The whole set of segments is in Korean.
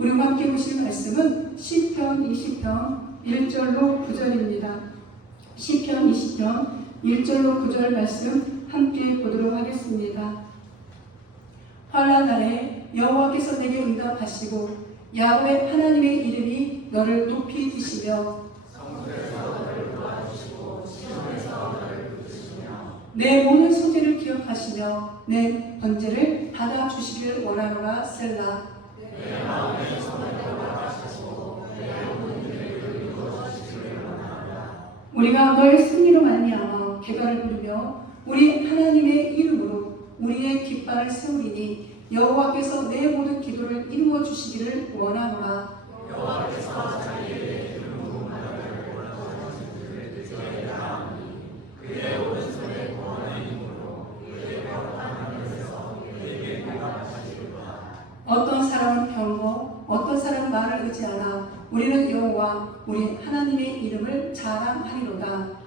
우리와 함께 보실 말씀은 시편 20편 1절로 9절입니다. 시편 20편 1절로 9절 말씀 함께 보도록 하겠습니다. 환난 날에 여호와께서 내게 응답하시고 야훼 하나님의 이름이 너를 높이 드시며 내 모든 소재를 기억하시며 내 번제를 받아주시길 원하노라. 셀라. 우리가 너의 승리로 말미암아 개가를 부르며 우리 하나님의 이름으로 우리의 깃발을 세우리니 여호와께서 내 모든 기도를 이루어 주시기를 원하노라. 여호와께서 자기의 이름 부음하기를 원하시는 그의 뜻에 따르니 그의 오른손에 구원의 힘으로 그의 벽 하늘에서 그에게 대답하시리로다. 어떤 사람은 병거, 어떤 사람은 말을 의지하나 우리는 여호와 우리 하나님의 이름을 자랑하리로다.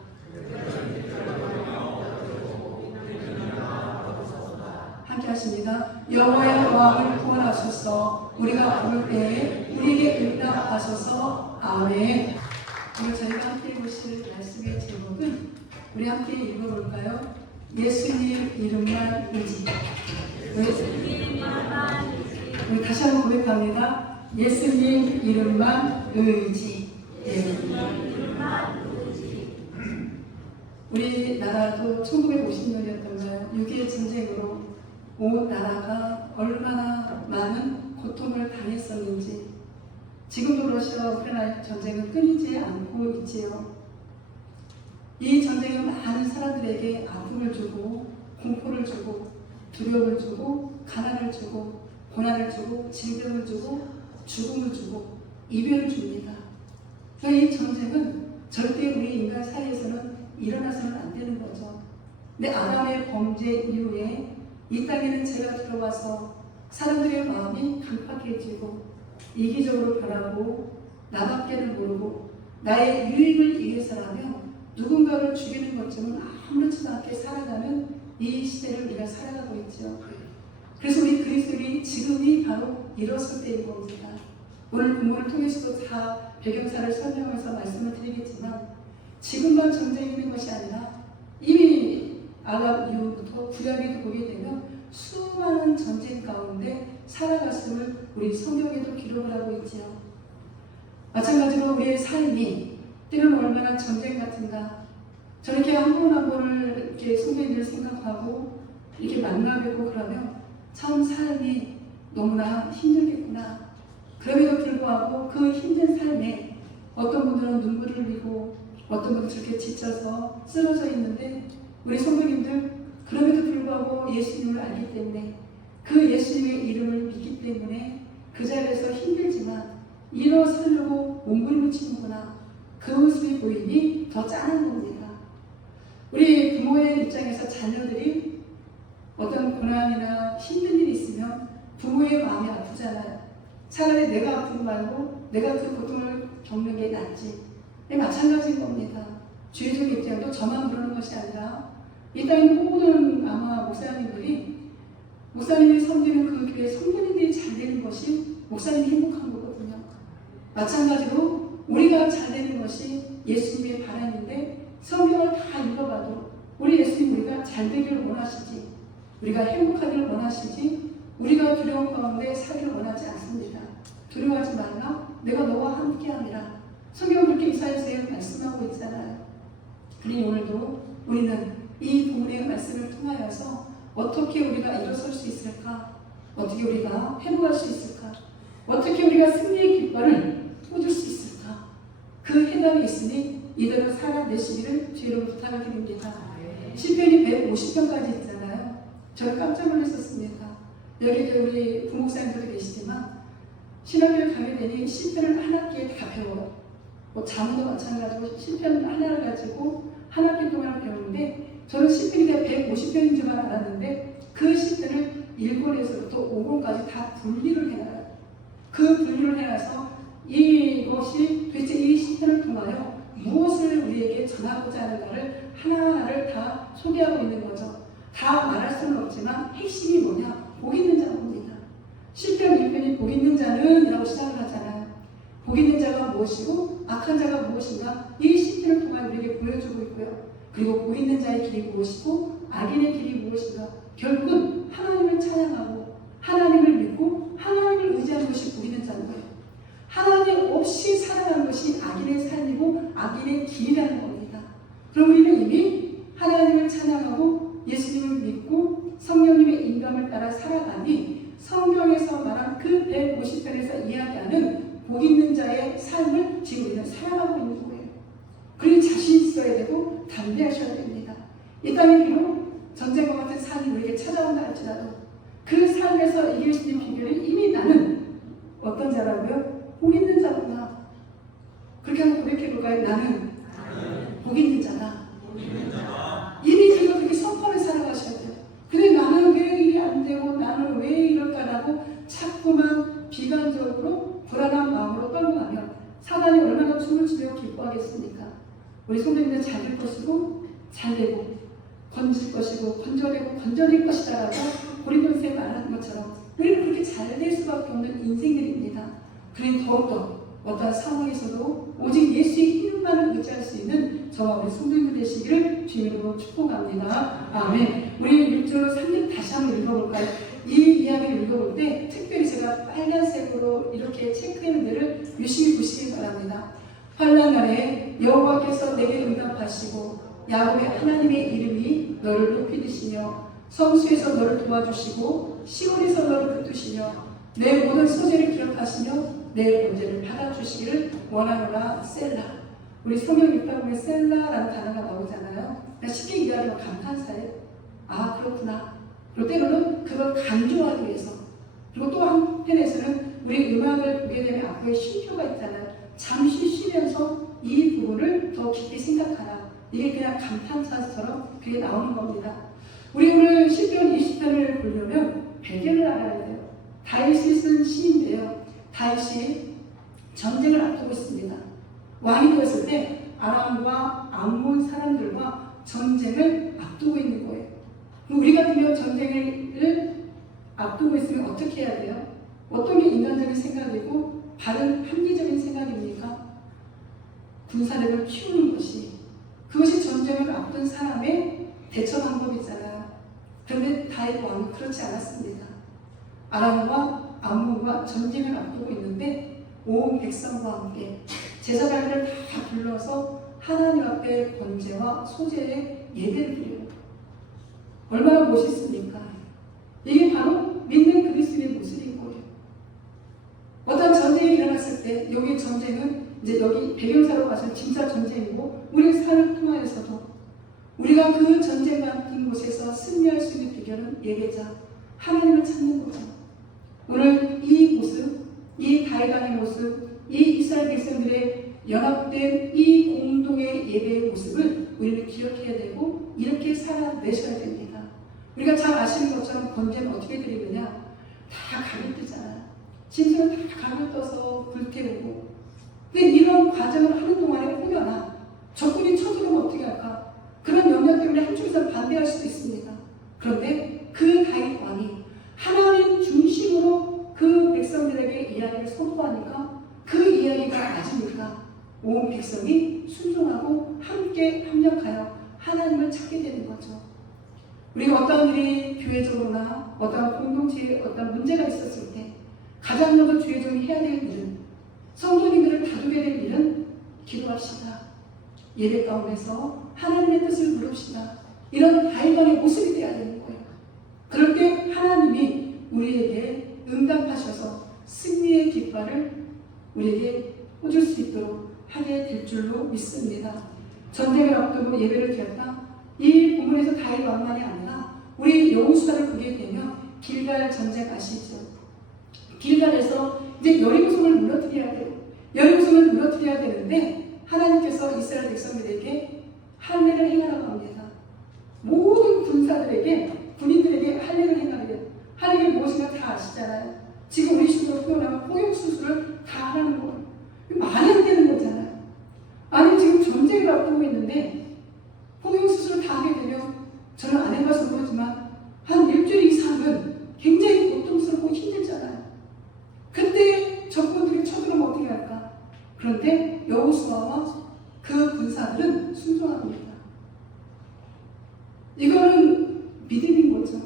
함께 하십니다. 여호와의 왕을 구원하소서. 우리가 부를 때에 우리에게 응답하소서. 아멘. 오늘 저희가 함께 보실 말씀의 제목은 우리 함께 읽어볼까요? 예수님 이름만 의지. 우리 다시 한번 고백합니다. 예수님 이름만 의지. 우리나라도 1950년이었던가요? 6.25 전쟁으로 온 나라가 얼마나 많은 고통을 당했었는지 지금도 러시아 우크라이나 전쟁은 끊이지 않고 있지요. 이 전쟁은 많은 사람들에게 아픔을 주고 공포를 주고 두려움을 주고 가난을 주고 고난을 주고 질병을 주고 죽음을 주고 이별을 줍니다. 그러니까 이 전쟁은 절대 우리 인간 사이에서는 일어나서는 안 되는 거죠. 근데 아담의 범죄 이후에 이 땅에는 죄가 들어와서 사람들의 마음이 강팍해지고 이기적으로 변하고 나밖에는 모르고 나의 유익을 위해서라며 누군가를 죽이는 것처럼 아무렇지도 않게 살아가는 이 시대를 우리가 살아가고 있죠. 그래서 우리 그리스도인이 지금이 바로 일어설 때인 겁니다. 오늘 본문을 통해서도 다 배경사를 설명해서 말씀을 드리겠지만 지금만 전쟁이 있는 것이 아니라 이미 아람 이후부터 구약에도 보게 되면 수많은 전쟁 가운데 살아갔음을 우리 성경에도 기록을 하고 있지요. 마찬가지로 우리의 삶이 때로는 얼마나 전쟁 같은가. 저렇게 한 번 한 번을 이렇게 성경을 생각하고 이렇게 만나뵙고 그러면 참 삶이 너무나 힘들겠구나. 그럼에도 불구하고 그 힘든 삶에 어떤 분들은 눈물을 흘리고 어떤 분들은 저렇게 지쳐서 쓰러져 있는데 우리 성도님들 그럼에도 불구하고 예수님을 알기 때문에 그 예수님의 이름을 믿기 때문에 그 자리에서 힘들지만 일어서려고 몸부림치는구나. 그 모습이 보이니 더 짠한 겁니다. 우리 부모의 입장에서 자녀들이 어떤 고난이나 힘든 일이 있으면 부모의 마음이 아프잖아요. 차라리 내가 아프고 말고 내가 그 고통을 겪는 게 낫지. 마찬가지인 겁니다. 주의적 입장도 저만 그러는 것이 아니라 이 땅의 모든 아마 목사님이 섬기는 그 교회 성도님들이 잘 되는 것이 목사님이 행복한 거거든요. 마찬가지로 우리가 잘 되는 것이 예수님의 바람인데 성경을 다 읽어봐도 우리 예수님 우리가 잘 되기를 원하시지, 우리가 행복하기를 원하시지, 우리가 두려움 가운데 살기를 원하지 않습니다. 두려워하지 말라. 내가 너와 함께함이라. 성경은 그렇게 이사야서에 말씀하고 있잖아요. 그러니 오늘도 우리는 이 본문의 말씀을 통하여서 어떻게 우리가 일어설 수 있을까? 어떻게 우리가 회복할 수 있을까? 어떻게 우리가 승리의 깃발을 꽂을 수 있을까? 그 해답이 있으니 이대로 살아내시기를 주의로 부탁을 드립니다. 시편이 150편까지 있잖아요. 저는 깜짝 놀랐었습니다. 여기 우리 부목사님들도 계시지만 신학교를 가게 되니 시편을 한 학기에 다 배워요. 뭐 자문도 마찬가지고 시편 하나를 가지고 한 학기 동안 배우는데 저는 시편이 150편인 줄만 알았는데 그 시편을 1권에서부터 5권까지 다 분리를 해놔요. 그 분리를 해놔서 이것이 도대체 이 시편을 통하여 무엇을 우리에게 전하고자 하는가를 하나하나를 다 소개하고 있는 거죠. 다 말할 수는 없지만 핵심이 뭐냐? 복 있는 자입니다. 시편 1편이 복 있는 자는 이라고 시작을 복 있는 자가 무엇이고 악한 자가 무엇인가 이 시편을 통해 우리에게 보여주고 있고요. 그리고 복 있는 자의 길이 무엇이고 악인의 길이 무엇인가 결국은 하나님을 찬양하고 하나님을 믿고 하나님을 의지하는 것이 복 있는 자인 거예요. 하나님 없이 살아가는 것이 악인의 삶이고 악인의 길이라는 겁니다. 그럼 우리는 이미 하나님을 찬양하고 예수님을 믿고 성령님의 인감을 따라 살아가니 성경에서 말한 그 150편에서 이야기하는 복 있는 자의 삶을 지금 우리는 살아가고 있는 거예요. 그리고 자신 있어야 되고 담대하셔야 됩니다. 이 땅에 비록 전쟁과 같은 산이 우리에게 찾아온다 할지라도 그 삶에서 이길 수 있는 비결이 이미 나는 어떤 자라고요? 복 있는 자구나. 그렇게 한번 고백해볼까요? 나는 복 있는 자다. 이미 그거 그렇게 선포를 살아가셔야 돼요. 근데 나는 왜 일이 안 되고 나는 왜 이럴까라고 자꾸만 비관적으로 불안한 마음으로 떨고 가면 사단이 얼마나 춤을 추며 기뻐하겠습니까? 우리 성도님들 잘 될 것이고 잘 되고 건질 것이고 건져낼 것이다라고 고린도서에 말하는 것처럼 우리는 그렇게 잘 될 수밖에 없는 인생들입니다. 그러니 더욱더 어떠한 상황에서도 오직 예수의 이름만을 의지할 수 있는 저와 우리 성도님들 되시기를 주님으로 축복합니다. 아멘. 우리 1절 3절 다시 한번 읽어볼까요? 이 이야기를 읽어볼 때 특별히 제가 빨간색으로 이렇게 체크해놓은 데를 유심히 보시기 바랍니다. 환난 날에 여호와께서 내게 응답하시고 야곱의 하나님의 이름이 너를 높이 드시며 성수에서 너를 도와주시고 시온에서 너를 붙드시며 내 모든 소재를 기억하시며 내 문제를 받아주시기를 원하노라. 셀라. 우리 성경 읽다 보면 셀라라는 단어가 나오잖아요. 쉽게 이해하면 감탄사예요. 아 그렇구나. 그리고 때로는 그걸 강조하기 위해서. 그리고 또 한편에서는 우리 음악을 보게 되면 앞에 쉼표가 있잖아요. 잠시 쉬면서 이 부분을 더 깊이 생각하라. 이게 그냥 감탄사처럼 그게 나오는 겁니다. 우리 오늘 시편 20편을 보려면 배경을 알아야 돼요. 다윗이 쓴 시인데요. 다윗이 전쟁을 앞두고 있습니다. 왕이 되었을 때 아람과 암몬 사람들과 전쟁을 앞두고 있는 거예요. 우리 같으면 전쟁을 앞두고 있으면 어떻게 해야 돼요? 어떤 게 인간적인 생각이고 바른 합리적인 생각입니까? 군사력을 키우는 것이 그것이 전쟁을 앞둔 사람의 대처 방법이잖아요. 그런데 다윗 왕은 그렇지 않았습니다. 아람과 암몬과 전쟁을 앞두고 있는데 온 백성과 함께 제사장들을 다 불러서 하나님 앞에 번제와 소제의 예배를 드려요. 얼마나 멋있습니까? 이게 바로 믿는 그리스도의 모습인 거예요. 어떤 전쟁이 일어났을 때 여기 전쟁은 이제 여기 배경사로 봐서 진짜 전쟁이고 우리의 삶을 통하여서도 우리가 그 전쟁 같은 곳에서 승리할 수 있는 비결은 예배자 하나님을 찾는 거죠. 오늘 이 모습, 이 다윗왕의 모습, 이 이스라엘 백성들의 연합된 이 공동의 예배의 모습을 우리는 기억해야 되고 이렇게 살아내셔야 됩니다. 우리가 잘 아시는 것처럼 번제는 어떻게 드리느냐? 다 각을 뜨잖아요. 짐승은 다 각을 떠서 불태우고. 근데 이런 과정을 하는 동안에 혹여나 적군이 쳐들어오면 어떻게 할까? 그런 염려 때문에 한쪽에서 반대할 수도 있습니다. 그런데 그 다윗 왕이 하나님 중심으로 그 백성들에게 이야기를 선포하니까 그 이야기가 맞으니까 온 백성이 순종하고 함께 협력하여 하나님을 찾게 되는 거죠. 우리가 어떤 일이 교회적으로나 어떤 공동체에 어떤 문제가 있었을 때 가장 먼저 주의적으로 해야 될 일은 성도님들을 다루게 될 일은 기도합시다. 예배 가운데서 하나님의 뜻을 물읍시다. 이런 다윗왕의 모습이 되어야 되는 거예요. 그럴 때 하나님이 우리에게 응답하셔서 승리의 깃발을 우리에게 꽂을 수 있도록 하게 될 줄로 믿습니다. 전쟁을 앞두고 예배를 드렸다. 이 부분에서 다윗 왕만이 아니라 우리 여호수아를 보게 되면 길갈 전쟁 아시죠? 길갈에서 이제 여리고성을 무너뜨려야 돼요. 여리고성을 무너뜨려야 되는데 하나님께서 이스라엘 백성들에게 할례를 행하라고 합니다. 모든 군인들에게 할례를 행하게 돼요. 할례가 무엇인가 다 아시잖아요. 지금 우리 식으로 표현하면 포용수술을 다 하는 거예요. 말이 안 되는 거잖아요. 아니 지금 전쟁을 앞두고 있는데 포용수술을 다 하게 되면 저는 안 해봐서 모르지만 한 일주일 이상은 굉장히 고통스럽고 힘들잖아요. 그때 적군들이 쳐들어오면 어떻게 할까? 그런데 여호수아와 그 군사들은 순종합니다. 이거는 믿음인 거죠.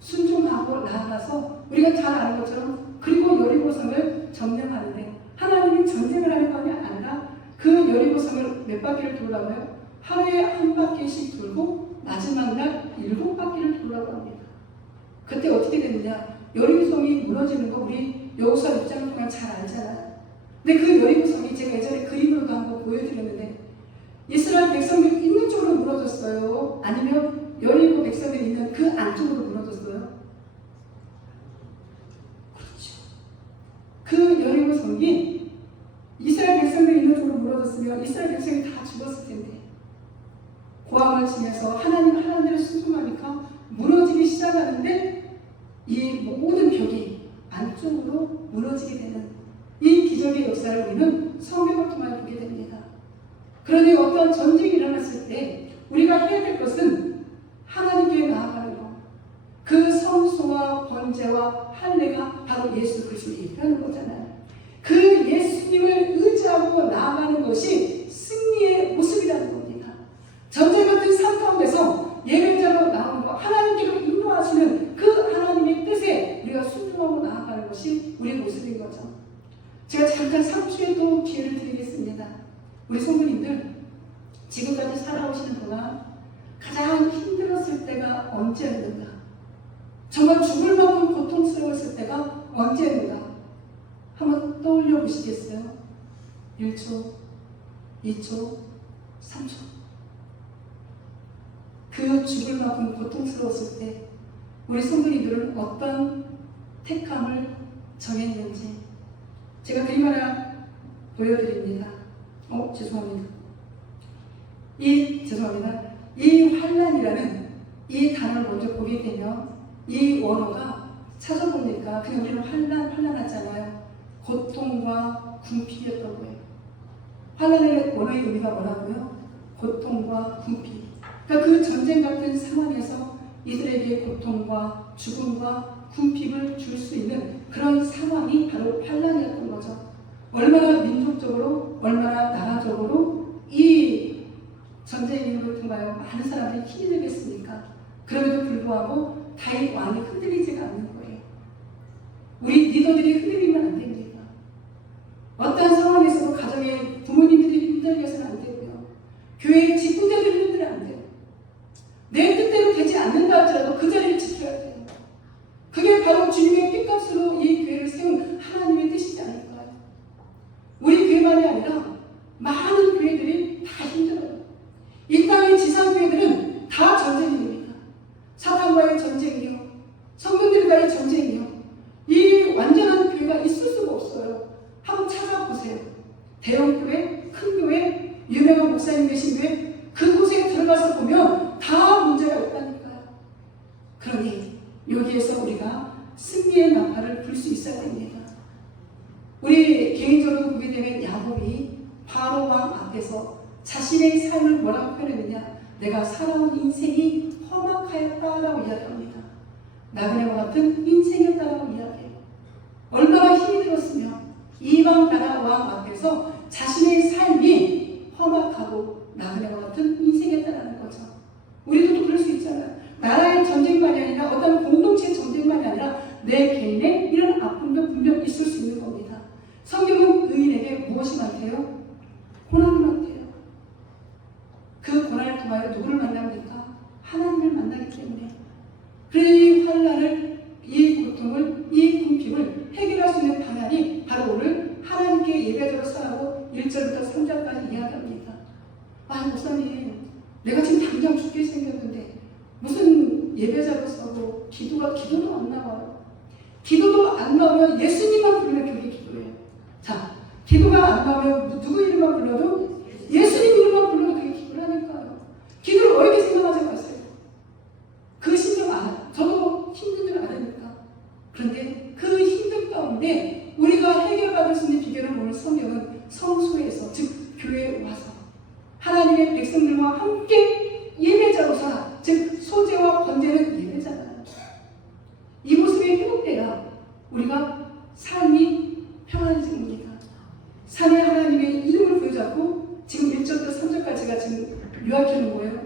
순종하고 나아가서 우리가 잘 아는 것처럼 그리고 여리고성을 점령하는데 하나님이 전쟁을 하는 것이 아니라 그 여리고성을 몇 바퀴를 돌라고요? 하루에 한 바퀴씩 돌고 마지막 날 7바퀴를 돌라고 합니다. 그때 어떻게 되느냐? 여리고성이 무너지는 거 우리 여호수아 입장을 통해 잘 알잖아요. 근데 그 여리고성이 제가 예전에 그림으로도 한번 보여드렸는데 이스라엘 백성들이 있는 쪽으로 무너졌어요? 아니면 여리고 백성들이 있는 그 안쪽으로 무너졌어요? 그렇죠. 그 여리고성이 이스라엘 백성들이 있는 쪽으로 무너졌으면 이스라엘 백성이 다 죽었을 텐데 고함을 치면서 하나님을 순종하니까 무너지기 시작하는데 이 모든 벽이 안쪽으로 무너지게 되는 이 기적의 역사를 우리는 성경을 통해 보게 됩니다. 그러니 어떤 전쟁이 일어났을 때 우리가 해야 될 것은 하나님께 나아가는 것. 그 성소와 번제와 할례가 바로 예수 그리스도를 얘기하는 거잖아요. 그 예수님을 의지하고 나아가는 것이 승리의 모습이라는 겁니다. 전쟁 같은 삶 가운데서 예배자로 나오는 것, 하나님께로 인도하시는 그 하나님의 뜻에 우리가 순종하고 나아가는 것이 우리의 모습인 거죠. 제가 잠깐 3주에 또 기회를 드리겠습니다. 우리 성도님들 지금까지 살아오시는 동안 가장 힘들었을 때가 언제였는가? 정말 죽을 만큼 고통스러웠을 때가 언제였는가? 한번 떠올려 보시겠어요? 1초, 2초, 3초. 그 죽을 만큼 고통스러웠을 때 우리 성도님들은 어떤 택함을 정했는지 제가 그림 하나 보여드립니다. 죄송합니다. 이 환난이라는 이 단어를 먼저 보게 되면 이 원어가 찾아보니까 그냥 우리는 환난하잖아요. 고통과 궁핍이었던 거예요. 환난의 원어의 의미가 뭐라고요? 고통과 궁핍. 그러니까 그 전쟁 같은 상황에서 이들에게 고통과 죽음과 궁핍을 줄 수 있는 그런 상황이 바로 환난이었던 거죠. 얼마나 민족적으로, 얼마나 나라적으로 이 전쟁을 통하여 많은 사람들이 힘이 들겠습니까? 그럼에도 불구하고 다윗 왕이 흔들리지가 않는 거예요. 우리 리더들이 흔들리면 안 됩니다. 어떠한 상황에서도 가정의 부모님들이 흔들려서는 안 되고요. 교회의 직분자들이 흔들리면 안 돼요. 내 뜻대로 되지 않는다 하더라도 그 자리를 지켜야 돼요. 그게 바로 주님의 핏값으로 이 교회를 세운 하나님의 뜻이지 않을까요? 우리 교회만이 아니라 많은 교회들이 다 힘들어요. 이 땅의 지상교회들은 다 전쟁입니다. 사탄과의 전쟁이요, 성도들과의 전쟁이요. 이 완전한 교회가 있을 수가 없어요. 한번 찾아보세요. 대형교회, 큰 교회, 유명한 목사님 계신 교회, 그곳에 들어가서 보면 다 문제가 있다니까요. 그러니 여기에서 우리가 승리의 나팔을 불 수 있어야 됩니다. 우리 개인적으로 보게 되면 야곱이 바로 왕 앞에서 자신의 삶을 뭐라고 표현했느냐? 내가 살아온 인생이 험악하였다라고 이야기합니다. 나그네와 같은 인생이었다라고 이야기해요. 얼마나 힘이 들었으며 이방 나라 왕 앞에서 자신의 삶이 험악하고 나그네와 같은 인생이었다라는 거죠. 우리도 또 그럴 수 있잖아요. 나라의 전쟁만이 아니라 어떤 공동체의 전쟁만이 아니라 내 개인의 이런 아픔도 분명 있을 수 있는 겁니다. 성경은 의인에게 무엇이 많대요? 고난이 많대요. 그 고난을 통하여 누구를 만납니까? 하나님을 만나기 때문에. 그래서 이 환난을, 이 고통을, 이 궁핍을 해결할 수 있는 방안이 바로 오늘 하나님께 예배자로 살아고 1절부터 3절까지 이야기합니다. 목사님, 내가 지금 당장 죽게 생겼는데 무슨 예배자로 서고 기도도 안 나와요. 기도도 안 나오면 예수님만 부르면 그게 기도예요. 자, 기도가 안 나오면 누구 이름만 불러도 예수님 이름만 불러도 그게 기도라니까요. 기도를 어렵게 생각하지 마세요. 그 심정 알아요. 저도 힘든 줄 알으니까. 그런데 그 힘든 가운데 우리가 해결받을 수 있는 비결을 오늘 성경은 성소에서, 즉 교회에 와서 하나님의 백성들과 함께 예배자로 살아. 즉 소제와 번제는 예배잖아요. 이 모습에 회복돼야 우리가 삶이 평안해집니다. 산에 요약해놓은 거예요.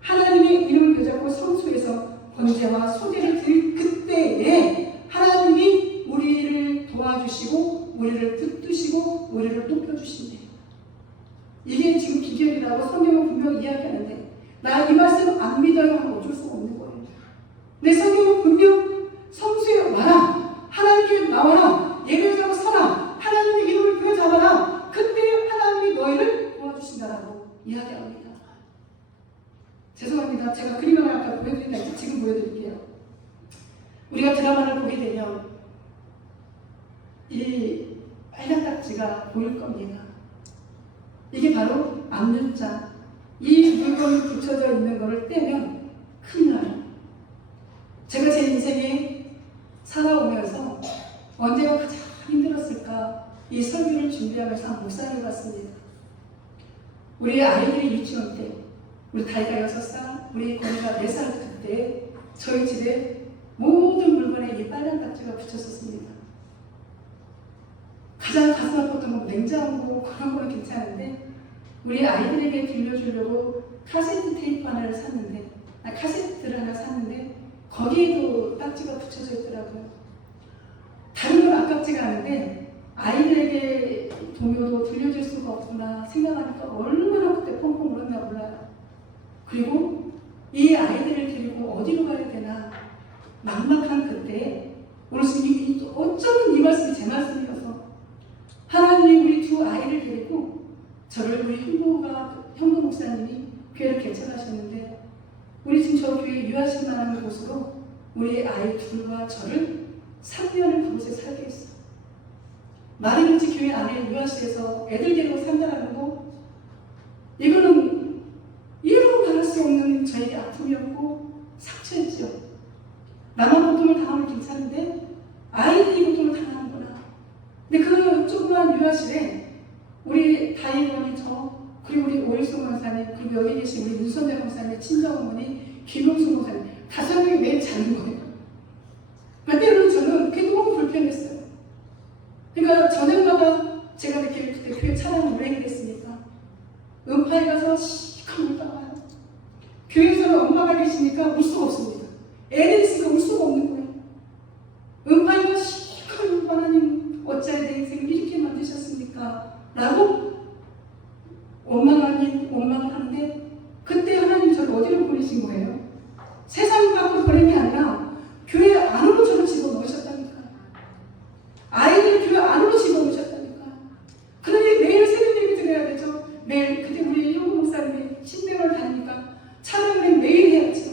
하나님의 이름을 붙잡고 성소에서 번제와 소제를 드릴 그때에 하나님이 우리를 도와주시고 우리를 붙드시고 우리를 높여주신대요. 이게 지금 비결이라고 성경은 분명히 이야기하는데 나 이 말씀 안 믿어요 하면 어쩔 수가 없는 거예요. 내 성경은 분명 성수에 와라, 하나님께 나와라, 예배자로 서라, 하나님의 이름을 부여잡아라, 그때 하나님이 너희를 도와주신다라고 이야기합니다. 죄송합니다. 제가 그림을 아까 보여드린다 해서 지금 보여드릴게요. 우리가 드라마를 보게 되면 이 빨간 딱지가 보일 겁니다. 이게 바로 압력자. 이 물건이 붙여져 있는 것을 떼면 큰일 나요. 제가 제 인생에 살아오면서 언제가 가장 힘들었을까 이 설교를 준비하면서 묵상해 봤습니다. 우리 아이들이 유치원 때 우리 다이가 6살, 우리 건이가 4살 그때 저희 집에 모든 물건에 이 빨간 딱지가 붙였었습니다. 가장 가슴 아팠던 건 냉장고 그런 건 괜찮은데 우리 아이들에게 들려주려고 카세트 테이프 하나를 샀는데 카세트를 하나 샀는데 거기에도 딱지가 붙여져 있더라고요. 다른 건 아깝지가 않은데 아이들에게 동요도 들려줄 수가 없구나 생각하니까 얼마나 그때 펑펑 울었나 몰라요. 그리고 이 아이들을 데리고 어디로 가야 되나 막막한 그때 오늘 스님이 어쩌면 이 말씀이 제 말씀이어서 하나님이 우리 두 아이를 데리고 저를 우리 현구 목사님이 교회를 개척하셨는데 우리 지금 저 교회 유아실 만한 곳으로 우리 아이 둘과 저를 3년을 그곳에 살게 했어요. 마리노치 교회 안에 유아실에서 애들 데리고 산다라는 거 이거는 이루 말할 수 없는 저에게 아픔이었고 상처였죠. 나만 고통을 당하면 괜찮은데 아이들이 고통을 당하는구나. 근데 그 조그만 유아실에 우리 다이원이 저 그리고 우리 오일수 목사님 그리고 여기 계신 우리 문선대 목사님의 친정어머니 김용수 목사님 5명이 매일 자는 거예요. 때로는 저는 그게 너무 불편했어요. 그러니까 저녁마다 제가 이렇게 그때 교회 찬양 오래 했으니까 음파에 가서 시커 울다가 와요. 교회에서는 엄마가 계시니까 울 수가 없습니다. 애를 있으니까 울 수가 없는 거예요. 음파에 가서 시커 울고 하나님 어찌하여 내 인생을 이렇게 만드셨습니까? 라고 원망을 하는데 그때 하나님 저를 어디로 보내신 거예요? 세상 밖으로 보낸 게 아니라 교회 안으로 저를 집어넣으셨다니까. 아이들 교회 안으로 집어넣으셨다니까. 그러니 매일 새벽 예배 드려야 되죠. 매일 그때 우리 현구 목사님이 신대를 다니니까 찬양을 매일 해야죠.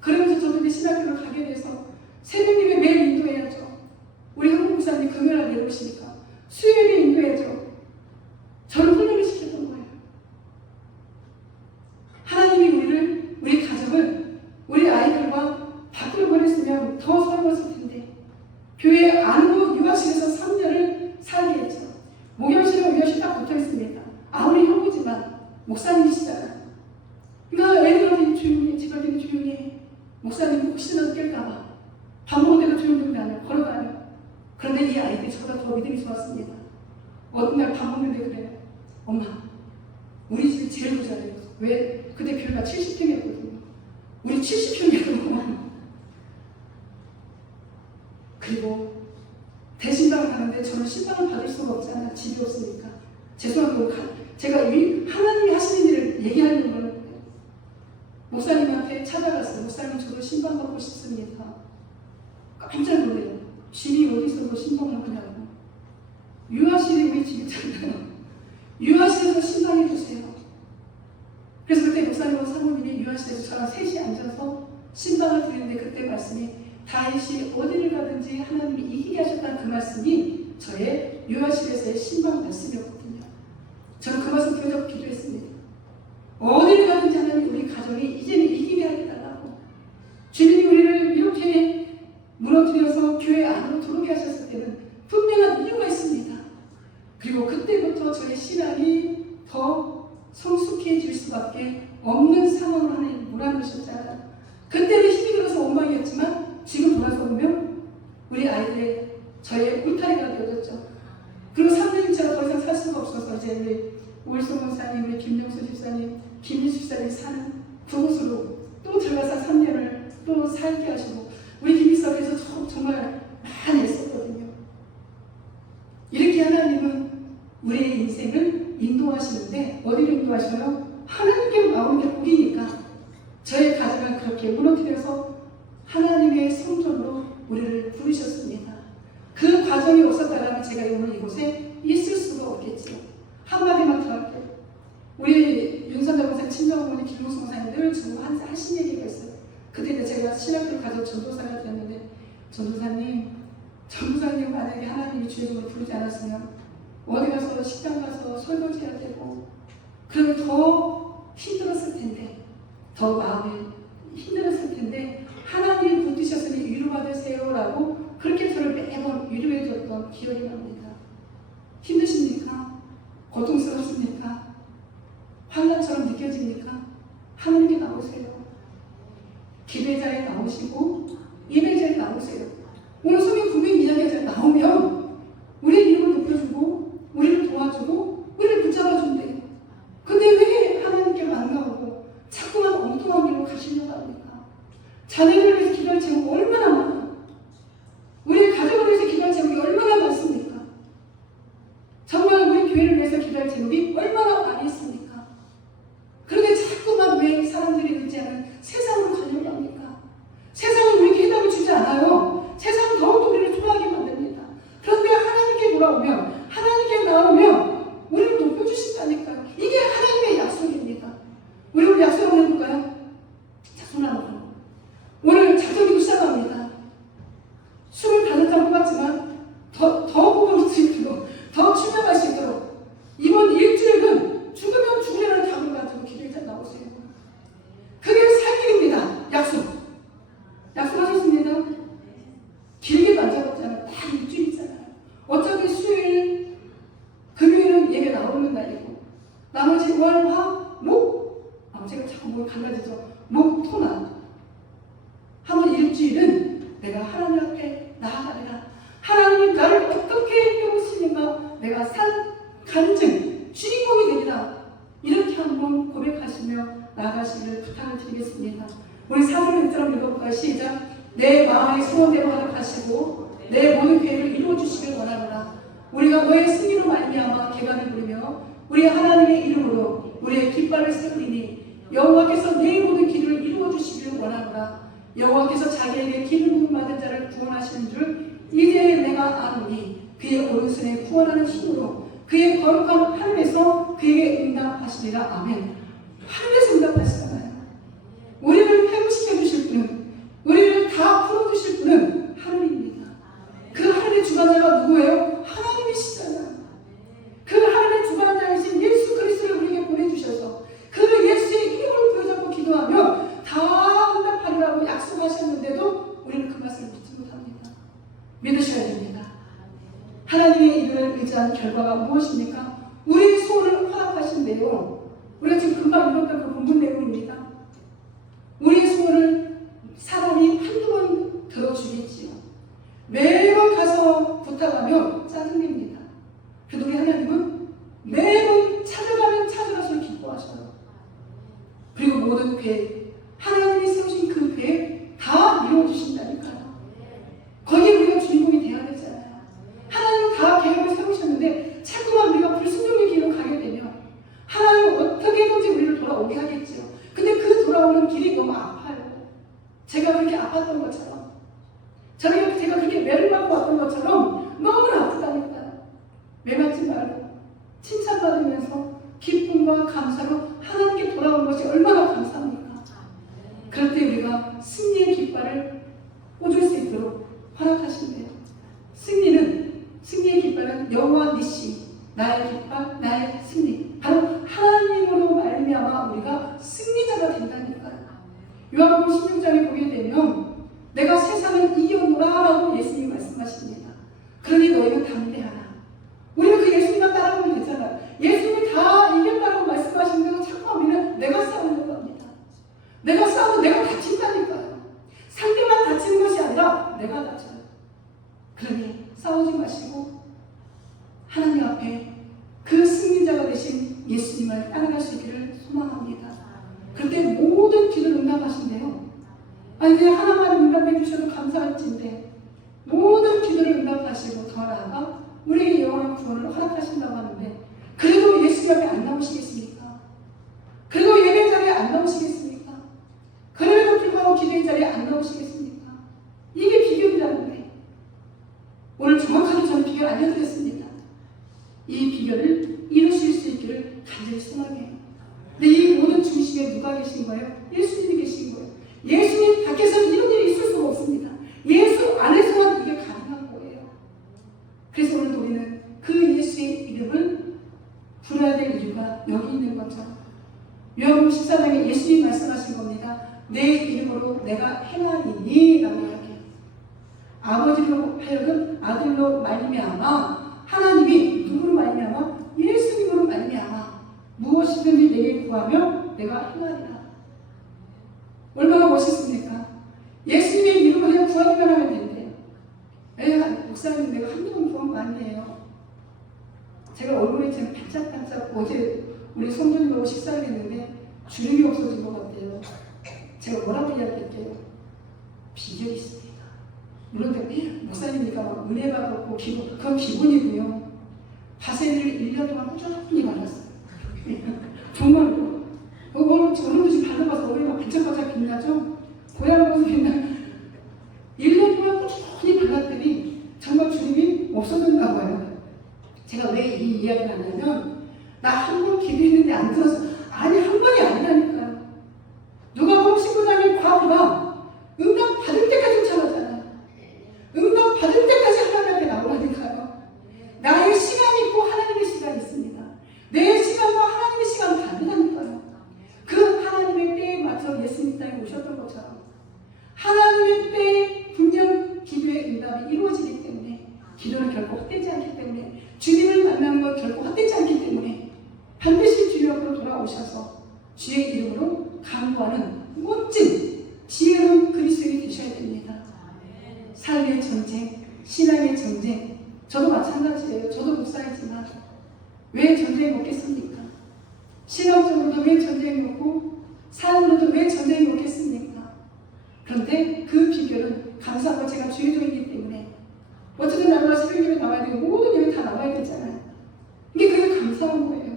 그러면서 저도 이제 신학교를 가게 돼서 새벽 예배 매일 인도해야죠. 우리 현구 목사님이 금요일에 내려오시니까 수요일에 인도해야죠. 저를 훈련을 시켰던 거예요. 하나님이 우리 가정을 우리 아이들과 밖으로 보냈으면 더 서러웠을 텐데 교회 안으로 유아실에서 3년을 살게 했죠. 목욕실은 목욕실 딱 붙어 있습니다. 아무리 형부지만 목사님이시잖아요. 그러니까 애들한테 조용히 해, 집안에 조용히 해. 목사님 혹시나 깰까봐 밥 먹을 때도 조용히 다녀, 걸어다녀. 그런데 이 아이들이 저보다 더 믿음이 좋았습니다. 어느 날 밥 먹는데 그래요. 엄마, 우리 집이 제일 부자래요. 왜? 그때 교회가 70평이었거든요. 우리 70평이라고. 그리고 대신방을 가는데 저는 신방을 받을 수가 없잖아요. 집이 없으니까. 죄송합니다. 제가 하나님이 하시는 일을 얘기하는 거는 목사님한테 찾아갔어요. 목사님 저도 신방 받고 싶습니다. 깜짝 놀래요. 집이 어디서 뭐 신방을 하냐고. 유아실이 우리 집이잖아요. 유아실에서 신방해 주세요. 그래서 그때 목사님과 사모님이 유아실에서 저랑 셋이 앉아서 신방을 드리는데 그때 말씀이 다윗이 어디를 가든지 하나님이 이기게 하셨다는 그 말씀이 저의 유아실에서의 신방 말씀이었거든요. 저는 그 말씀 붙잡고 기도했습니다. 어디를 가든지 하나님 우리 가정이 이제는 이기게 하겠다고. 주님이 우리를 이렇게 무너뜨려서 교회 안으로 들어오게 하셨을 때는 분명한 이유가 있습니다. 그리고 그때부터 저의 신앙이 더 성숙해질 수밖에 없는 상황을 하나님 몰아넣으셨잖아요. 그때는 힘이 들어서 원망이었지만 지금 돌아서 보면 우리 아이들의 저의 울타리가 되어졌죠. 그리고 3년이 제가 더 이상 살 수가 없어서 이제 우리 오일수 목사님, 우리 김영수 집사님, 김희수 집사님이 사는 그곳으로 또 들어가서 3년을 또 살게 하시고 우리 김희수 앞에서 정말 많이 했었거든요. 이렇게 하나님은 우리의 인생을 인도하시는데 어디로 인도하셔요? 하나님께 나오는 게 복이니까 저의 가정을 그렇게 무너뜨려서 하나님의 성전으로 우리를 부르셨습니다. 그 과정이 없었다면 제가 오늘 이곳에 있을 수가 없겠지요. 한마디만 더 할게요. 우리 윤선자 목사님, 친정어머니 김용수 목사님 늘 주고 하신 얘기가 있어요. 그때 제가 신학교를 가서 전도사가 되었는데 전도사님 만약에 하나님이 주의 종을 부르지 않았으면 어디 가서 식당 가서 설거지해야 되고 그러면 더 힘들었을 텐데 더 마음이 힘들었을 텐데 하나님이 붙드셨으니 위로받으세요 라고 그렇게 저를 매번 위로해 줬던 기억이 납니다. 힘드십니까? 고통스럽습니까? 환난처럼 느껴집니까? 하나님께 나오세요. 기도의 자리에 나오시고 예배 자리에 나오세요. 오늘 성경 분명히 이야기하자면 나오면 우리의 이름을 높여주고 우리를 도와주고 우리를 붙잡아준대요. 근데 왜 하나님께 만나고 자꾸만 엉뚱한 길로 가시려고 합니까? 자녀들을 위해서 기도할 제목이 얼마나 많아. 우리의 가족을 위해서 기도할 제목이 얼마나 많습니까? 정말 우리 교회를 위해서 기도할 제목이 얼마나 많이 있습니까? 그런데 자꾸만 왜 사람들이 의지하는 세상으로 가려고 합니까? 세상은 우리에게 해답을 주지 않아요. 세상은 더욱더 우리를 좋아하게 만듭니다. 그런데 하나님께 돌아오면 하나님께 나오면 우리를 높여주신다니까요. 이게 하나님의 약속입니다. 우리 오늘 약속 한번 해볼까요? 자, 손 한번. 오늘 작정기도 시작합니다. 25잔 뽑았지만 더 뽑을 수 있도록 더 출명할 수 있도록 이번 일주일은 죽으면 죽으려는 답을 가지고 기도에 나오세요. 그게 살 길입니다. 약속하셨습니다. 길게도 안 잡았잖아요. 딱 일주일이잖아요. 어차피 수요일, 금요일은 예배 나오는 날이고 나머지 월, 화, 목? 제가 자꾸 뭘 갈라지죠. 목, 토나 한번 일주일은 내가 하나님 앞에 나아가리라. 하나님이 나를 어떻게 해오시는가 내가 산 간증, 주인공이 되리라. 이렇게 한번 고백하시며 나아가시기를 부탁을 드리겠습니다. 우리 사도를 들어 읽어볼까요? 시작. 내 마음의 소원대로 하락하시고 내 모든 계획을 이루어주시길 원하노라. 우리가 너의 승리로 말미암아 개간을 부리며 우리 하나님의 이름으로 우리의 깃발을 세우리니 여호와께서 내 모든 기도를 이루어주시길 원하노라. 여호와께서 자기에게 기름 부음 받은 자를 구원하시는 줄 이제 내가 아노니 그의 오른손에 구원하는 힘으로 그의 거룩한 하늘에서 그에게 응답하시리라. 아멘. 하늘에서 응답하시잖아요. 우리를 회복시켜 주실 분은, 우리를 다 풀어주실 분은 하늘입니다. 그 하늘의 주관자가 누구예요? 하나님이시잖아요. 그 하늘의 주관자이신 예수 그리스도를 우리에게 보내주셔서 그 예수의 이름을 부여잡고 기도하면 다 응답하리라고 약속하셨는데도 우리는 그 말씀을 믿지 못합니다. 믿으셔야 됩니다. 하나님의 이름을 의지한 결과가 무엇입니까? 우리의 소원을 허락하신대요. 우리가 지금 금방 읽었던 그 본문 내용입니다. 우리의 소원을 사람이 한두 번 들어주겠지요. 매번 가서 부탁하면 짜증냅니다. 그래도 우리 하나님은 매번 찾아가서 기뻐하셔요. 그리고 모든 계획, 하나님이 세우신 그 계획 다 이루어주신다니까요. 거기에 우리가 주인공이 되어야 되잖아요. 하나님은 다 계획을 세우셨는데 자꾸만 우리가 불순종의 길로 가게 되면 하나님은 어떻게든지 우리를 돌아오게 하겠지요. 근데 그 돌아오는 길이 너무 아파요. 제가 그렇게 아팠던 것처럼, 제가 그렇게 매를 맞고 왔던 것처럼 너무나 아프다니까요. 매 맞지 말고 칭찬받으면서 기쁨과 감사로 하나님께 돌아온 것이 얼마나 감사합니까? 그럴 때 우리가 승리의 깃발을 꽂을 수 있도록 허락하신대요. 승리의 깃발은 여호와 니시, 나의 깃발, 나의 승리. 바로 하나님으로 말미암아 우리가 승리자가 된다니까요. 요한복음 16장에 보게 되면 내가 세상을 이겨노라라고 예수님이 말씀하십니다. 그러니 너희는 담대하라. 우리가 그 예수님만 따라가면 되잖아요. 예수님이 다 이겼다고 말씀하시는데도 자꾸 우리는 내가 싸우려고 합니다. 내가 싸우면 내가 다친다니까요. 상대만 다치는 것이 아니라 내가 다쳐요. 그러니 싸우지 마시고 하나님 앞에 그 승리자가 되신 예수님을 따라갈 수 있기를 소망합니다. 모든 기도를 응답하신대요. 아니 그냥 하나만 응답해 주셔도 감사할진데 모든 기도를 응답하시고 더 나아가 우리에게 영원한 구원을 허락하신다고 하는데 그래도 예수 옆에 안 나오시겠습니까? 그래도 예배 자리에 안 나오시겠습니까? 그럼에도 불구하고 기도의 자리에 안 나오시겠습니까? 이게 비결이라는데 오늘 정확하게 저는 비결 알려드렸습니다. 이 비결을 이루실 수 있기를 간절히 소망해요. 근데 이 모든 중심에 누가 계신 거예요? 예수님이 계신 거예요. 예수님 밖에서는 이런 일이 있을 수가 없습니다. 예수 안에서만 이게 가능한 거예요. 그래서 오늘 우리는 그 예수의 이름을 부르야 될 이유가 여기 있는 거죠. 요한복음 14장에 예수님이 말씀하신 겁니다. 내 이름으로 내가 행하리니 라고 이야기해요. 아버지로 하여금 아들로 말미암아 하나님이 누구로 말미암아? 예수님으로 말미암아 무엇이든지 내게 구하며 내가 행하리라. 얼마나 멋있습니까? 예수님의 이름으로 그냥 구하기만 하면 된대요. 목사님 내가 한동안 구원 많이 해요. 제가 얼굴이 지금 반짝반짝 어제 우리 성도님하고 식사를 했는데 주름이 없어진 것 같아요. 제가 뭐라고 이야기할게요? 비결이 있습니다. 물론 목사님이니까 막 은혜 받았고 그건 기본이고요. 바세를 1년 동안 꾸준히 발랐어요. 정말로. 오늘도 지금 발라봐서 얼굴이 막 반짝반짝 빛나죠? 고향 가서 빛나. 1년 동안 꾸준히 발랐더니 정말 주름이 없어졌나 봐요. 제가 왜 이 이야기를 하냐면 나 한 번 기도했는데 안 들어서 아니 한 번이 아니라니까요. 누가복음 19장의 과부가 응답 받을 때까지 참았잖아요. 응답 받을 때까지 하나님 앞에 나오라니까요. 나의 시간이 있고 하나님의 시간이 있습니다. 내 시간과 하나님의 시간은 다르다니까요. 그 하나님의 때에 맞춰 예수님 땅에 오셨던 것처럼 하나님의 때에 분명 기도의 응답이 이루어지기 때문에 기도는 결코 헛되지 않기 때문에 주님을 만나는 건 결코 헛되지 않기 때문에 반드시 주님 앞으로 돌아오셔서 주의 이름으로 간구하는 멋진 지혜로운 그리스도인이 되셔야 됩니다. 삶의 전쟁, 신앙의 전쟁, 저도 마찬가지예요. 저도 목사이지만 왜 전쟁이 없겠습니까? 신앙적으로도 왜 전쟁이 없고 삶으로도 왜 전쟁이 없겠습니까? 그런데 그 비결은 감사하고 제가 주의 종이기 때문에 어쨌든 날마다 새벽 예배 나와야 되고 모든 예배 다 나와야 되잖아요. 이게 그게 감사한 거예요.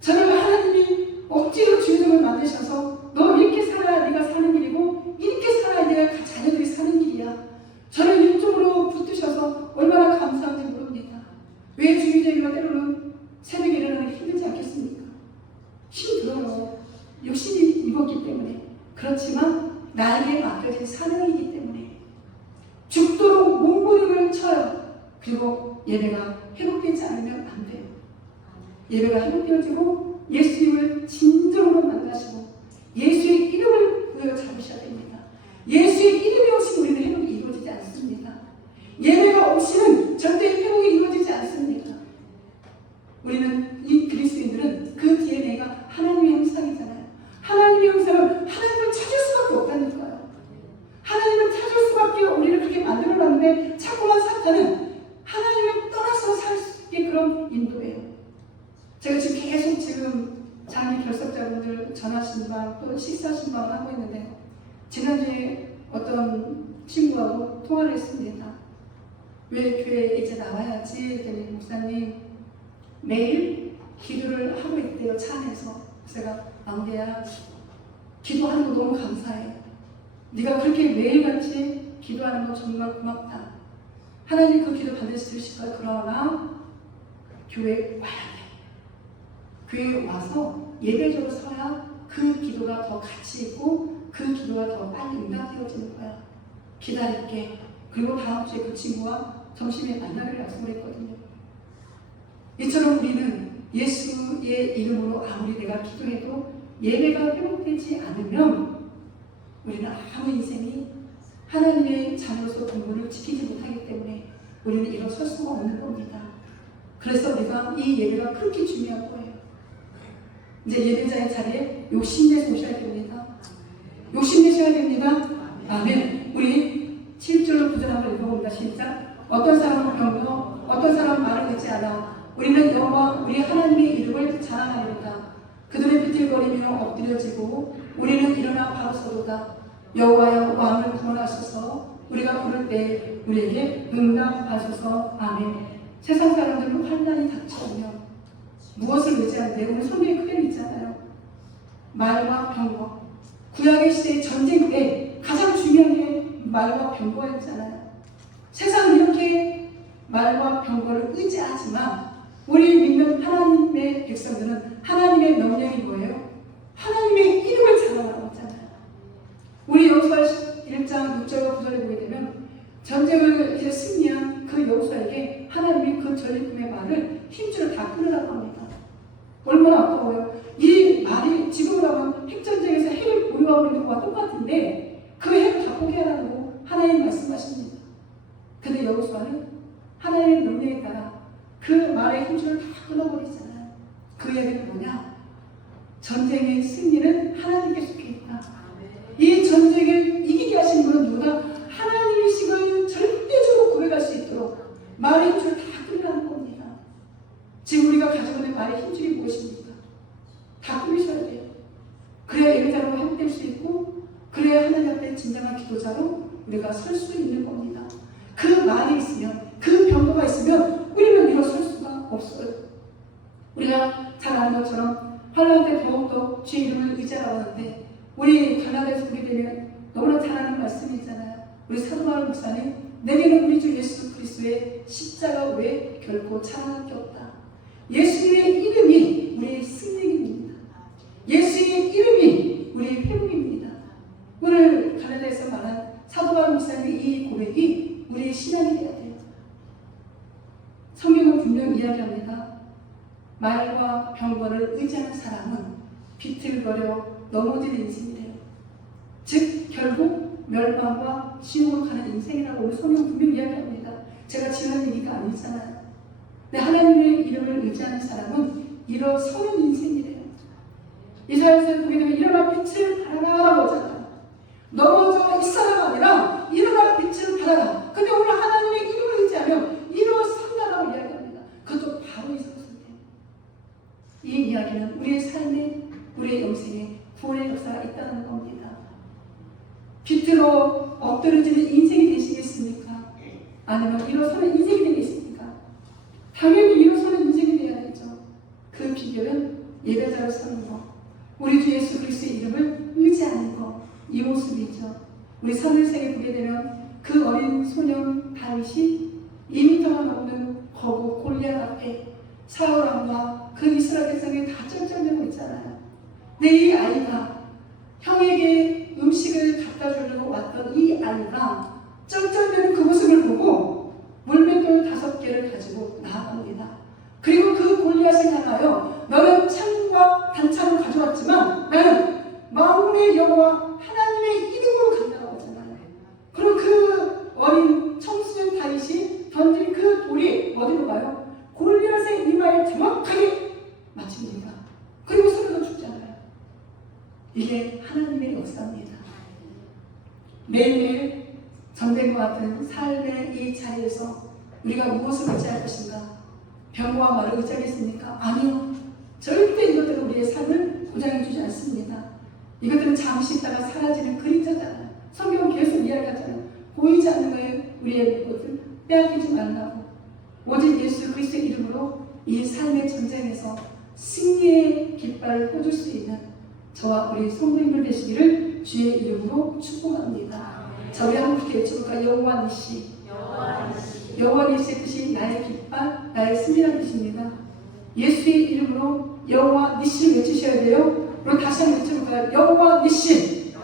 저는 하나님이 억지로 주의 종을 만드셔서 너 이렇게 살아야 네가 사는 길이고 이렇게 살아야 네가 자녀들이 사는 길이야. 저를 이쪽으로 붙드셔서 얼마나 감사한지 모릅니다. 왜 주의 종이가 때로는 새벽에 일어나는 게 힘들지 않겠습니까? 힘들어요. 욕심이 입었기 때문에. 그렇지만 나에게 맡겨진 사명이기 때문에 죽도록 몸부림을 쳐요. 그리고 예배가 회복되지 않으면 안 돼요. 예배가 회복되어지고 예수님을 진정으로 만나시고 예수의 이름을 부여잡으셔야 됩니다. 예수의 이름이 없이 우리는 회복이 이루어지지 않습니다. 예배가 없이는 절대 회복이 이루어지지 않습니다. 우리는 이 그리스도인들은 그 DNA가 하나님의 형상이잖아요. 하나님의 형상은 하나님을 찾을 수밖에 없다니까요. 하나님을 찾을 수밖에 우리를 그렇게 만들어놨는데 자꾸만 사탄은 하나님을 떠나서 살 수 있게 그런 인도예요. 제가 지금 계속 장애 결석자분들 전화신방 또 식사신방을 하고 있는데 지난주에 어떤 친구하고 통화를 했습니다. 왜 교회에 이제 나와야지? 그랬더니 목사님 매일 기도를 하고 있대요. 차 안에서. 제가 망대야 기도하는 거 너무 감사해. 네가 그렇게 매일같이 기도하는 거 정말 고맙다. 하나님 그 기도 반드시 들으실 거야. 그러나 교회에 와야 돼. 교회에 와서 예배적으로 서야 그 기도가 더 가치 있고 그 기도가 더 빨리 응답되어지는 거야. 기다릴게. 그리고 다음 주에 그 친구와 점심에 만나기로 약속을 했거든요. 이처럼 우리는 예수의 이름으로 아무리 내가 기도해도 예배가 회복되지 않으면 우리는 아무 인생이 하나님의 자녀로서 본분을 지키지 못하기 때문에 우리는 일어설 수가 없는 겁니다. 그래서 우리가 이 예배가 그렇게 중요한 거예요. 이제 예배자의 자리에 욕심내서 오셔야 됩니다. 욕심내셔야 됩니다. 아멘. 우리 7절로 9절 한번 읽어봅니다. 시작. 어떤 사람은 병거, 어떤 사람은 말을 듣지 않아. 우리는 여호와 우리 하나님의 이름을 자랑하리로다. 그들의 비틀거리며 엎드려지고 우리는 일어나 바로 서로다. 여호와여 왕을 구원하소서. 우리가 부를 때 우리에게 응답하소서. 아멘. 세상 사람들은 환난이 닥쳐오며 무엇을 의지하는데 오늘 성경에 크게 있잖아요. 말과 병거. 구약의 시대의 전쟁 때 가장 중요한 게 말과 병거였잖아요. 세상은 이렇게 말과 병거를 의지하지만 우리 믿는 하나님의 백성들은 하나님의 명령이 뭐예요? 하나님의 이름을 자랑하라고 했잖아요. 우리 여호수아 1장 6절과 9절에 보게 되면 전쟁을 이제 승리한 그 여호수아에게 하나님이 그 전리품의 말을 힘줄을 다 끊으라고 합니다. 얼마나 아까워요. 이 말이 지금으로 하면 핵전쟁에서 핵을 보유하고 있는 것과 똑같은데 그 핵을 다 포기하라고 하나님 말씀하십니다. 근데 여호수아는 하나님의 명령에 따라 그 말의 힘줄을 다 끊어버리잖아요. 그 얘기는 뭐냐? 전쟁의 승리는 하나님께 속해 있다. 이 전쟁을 이기게 하신 분은 누가? 하나님이식을 절대적으로 고백할 수 있도록 말의 힘줄을 다 끊으라는 겁니다. 지금 우리가 가지고 있는 말의 힘줄이 무엇입니까? 다 끊으셔야 돼요. 그래야 예배자로 회복될 수 있고 그래야 하나님 앞에 진정한 기도자로 우리가 설 수 있는 겁니다. 그 말이 있으면 그 병거가 있으면 우리는 일어설 수가 없어요. 우리가 잘 아는 것처럼 환난 때 더욱더 주의 이름을 의지하라고 하는데 우리 가나다에서 보게 되면 너무나 잘 아는 말씀이 있잖아요. 우리 사도바울 목사님, 내게는 우리 주 예수 그리스도의 십자가 외에 결코 찬양할 게 없다. 예수의 이름이 우리의 승리입니다. 예수의 이름이 우리의 회복입니다. 오늘 가나다에서 말한 사도바울 목사님의 이 고백이 우리의 신앙이 되어야 돼요. 성경은 분명히 이야기합니다. 말과 병거를 의지하는 사람은 비틀거려 넘어질 인생이래요. 즉 결국 멸망과 지옥으로 가는 인생이라고 우리 성경 분명히 이야기합니다. 제가 지은 얘기가 아니잖아요. 근데 하나님의 이름을 의지하는 사람은 일어서는 인생이래요. 이사야서 보게 되면 일어나 빛을 발하라고 하잖아요. 넘어져 있어라가 아니라 일어나 빛을 발하라. 근데 오늘 하나님의 이름을 의지하면 일어선다라고 이야기합니다. 그것도 바로 있었어요. 이 이야기는 우리의 삶에, 우리의 영생에 구원의 역사가 있다는 겁니다. 빛으로 엎드러지는 인생이 되시겠습니까? 아니면 일어서는 인생이 되겠습니까? 당연히 일어서는 인생이 되어야겠죠. 그 비결은 예배자로 서는 것, 우리 주 예수 그리스도의 이름을 의지하는 것, 이 모습이죠. 우리 사무엘상에 보게 되면 그 어린 소년 다윗이 2m가 넘는 거구 골리앗 앞에 사울 왕과 그 이스라엘 백성이 다 쩔쩔매고 있잖아요. 근데 이 아이가 형에게 음식을 갖다 주려고 왔던 이 아이가 쩔쩔매는 그 모습을 보고 물맷돌 5개를 가지고 나아갑니다. 그리고 그 골리앗을 향하여 너는 창과 단창을 가져왔지만 나는 만군의 여호와 하나님의 이름으로 간다고 하잖아요. 그럼 그 어린 청소년 다윗이 던진 그 돌이 어디로 가요? 골리앗의 이마에 정확하게 맞춥니다. 그리고 서로가 죽잖아요. 이게 하나님의 역사입니다. 매일매일 전쟁과 같은 삶의 이 자리에서 우리가 무엇을 의지할 것인가? 병과 말을 의지하겠습니까? 아니요. 절대 이것들은 우리의 삶을 보장해주지 않습니다. 이것들은 잠시 있다가 사라지는 그림자잖아요. 성경은 계속 이야기하잖아요. 보이지 않는 거에 우리의 것을 빼앗기지 말라고. 오직 예수 그리스도의 이름으로 이 삶의 전쟁에서 승리의 깃발을 꽂을 수 있는 저와 우리 성도님들 되시기를 주의 이름으로 축복합니다. 저희 함께 외쳐볼까? 여호와 니시. 여호와 니시의 뜻이 나의 깃발, 나의 승리라는 뜻입니다. 예수의 이름으로 여호와 니시 외치셔야 돼요. 그럼 다시 한번 외쳐볼까요? 여호와 니시.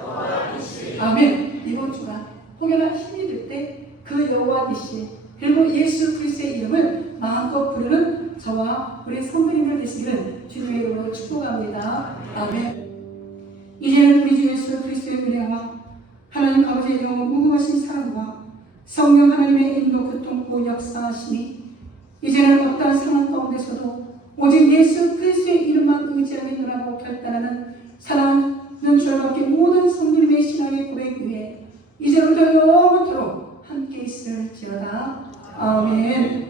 아멘. 이번 주간 혹여나 힘이 들 때 그 여호와 니시 그리고 예수 그리스도의 이름을 마음껏 부르는 저와 우리 성도님들 되시기를 주님의 이름으로 축복합니다. 아멘. 이제는 우리 주 예수 그리스도의 은혜와 하나님 아버지의 영원 무궁하신 사랑과 성령 하나님의 인도 교통고 역사하시니 이제는 어떠한 상황 가운데서도 오직 예수 그리스도의 이름만 의지하겠노라고 결단하는 사랑하는 주님께 모든 성도님의 신앙의 고백 위에 이제부터 영원토록 함께 있을지어다. 아멘.